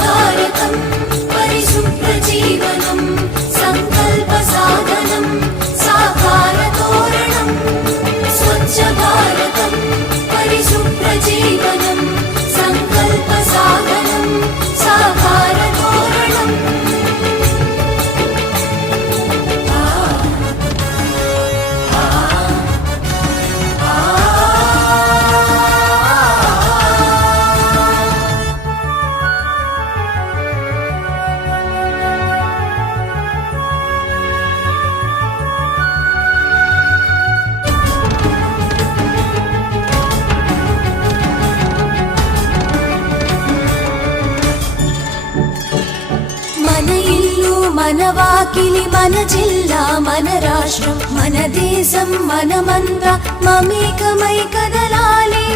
భారతం పరిశుభ్ర జీవనం సంకల్ప సాధనం సాకార తోరణం స్వచ్ఛ భారతం పరిశుభ్ర జీవనం సంకల్ప సాధనం సాకార తోరణం మన వాకిలి మన జిల్లా మన రాష్ట్రం మన దేశం మనమంతా మమేకమై కదలాలి।